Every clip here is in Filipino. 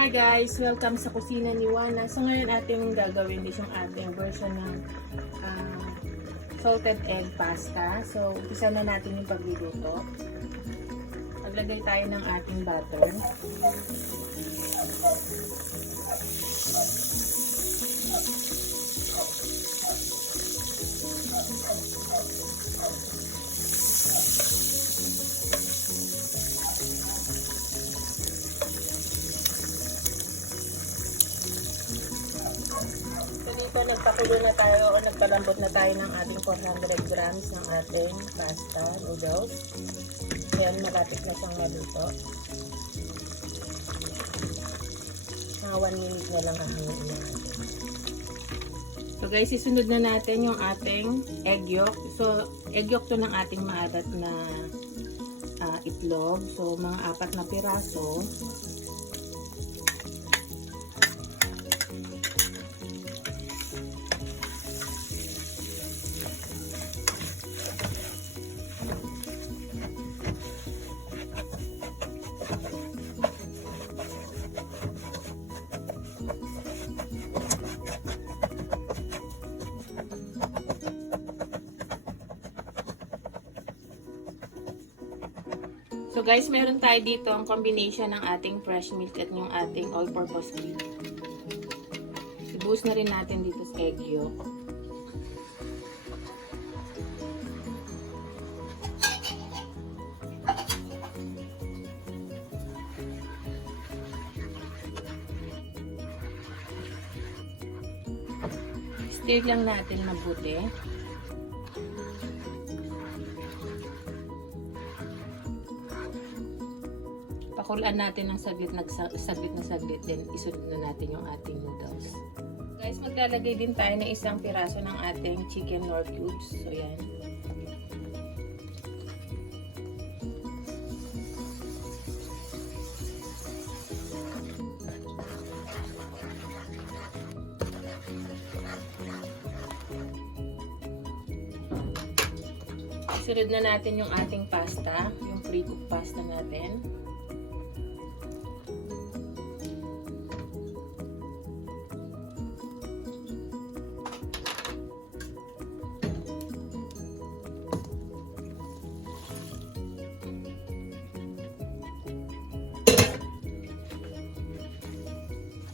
Hi guys! Welcome sa kusina ni Juana. So ngayon ating gagawin is yung ating version ng salted egg pasta. So umpisa na natin yung pagluluto. Maglagay tayo ng ating butter. So dito nagpakulo na tayo o nagpalambot na tayo ng ating 400 grams ng ating pasta noodles. Ayan, malapit na siyang maluto. Mga 1 minute na lang hangin natin. So guys, isunod na natin yung ating egg yolk. So egg yolk to ng ating maalat na itlog. So mga 4 na piraso. So guys, meron tayo dito ang combination ng ating fresh milk at yung ating all-purpose milk. I-boost na rin natin dito sa egg yolk. Stir lang natin mabuti. Pakulaan natin ng saglit na saglit, then isunod na natin yung ating noodles. Guys, maglalagay din tayo ng isang piraso ng ating chicken nor cubes. So yan. Isunod na natin yung ating pasta, yung pre-cooked pasta natin.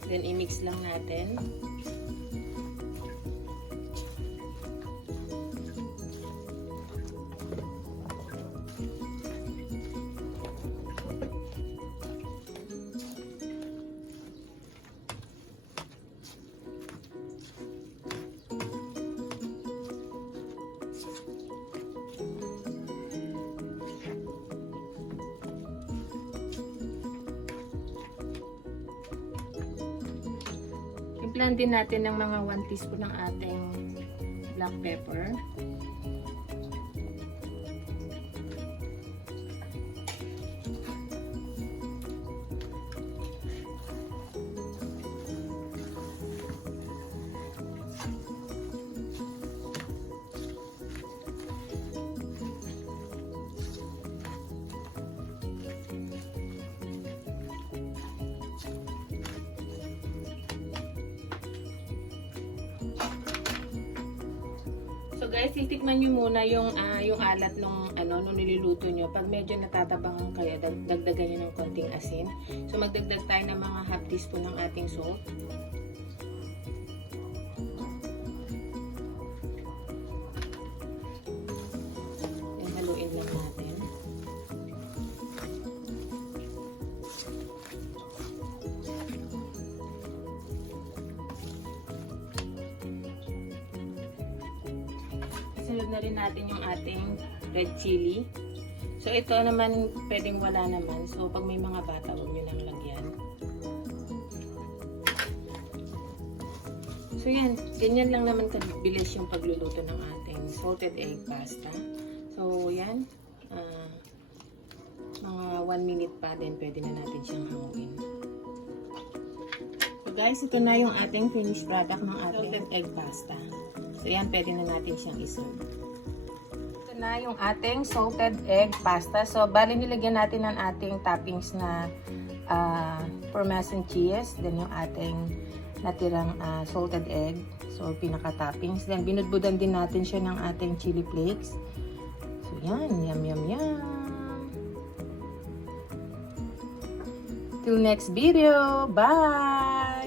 Then, i-mix lang natin. Plan din natin ng mga 1 teaspoon ng ating black pepper. So guys, titikman nyo muna yung alat nung niluluto nyo. Pag medyo natatabangan kayo, dagdagan nyo ng konting asin. So magdagdag tayo ng mga half teaspoon ng ating salt. Then haluin lang natin. Sunod na rin natin yung ating red chili. So ito naman pwedeng wala naman. So pag may mga bata, huwag nyo nang lagyan. So yan, ganyan lang naman kabilis yung pagluluto ng ating salted egg pasta. So yan, mga 1 minute pa din pwede na natin siyang hanguin. So guys, ito na yung ating finished product ng ating salted egg pasta. So yan, pwede na natin siyang iserve. Ito na yung ating salted egg pasta. So bali nilagyan natin ng ating toppings na parmesan cheese, then yung ating natirang salted egg, so pinaka-toppings. Then binudbudan din natin siya ng ating chili flakes. So yan, yum yum yum. Till next video, bye!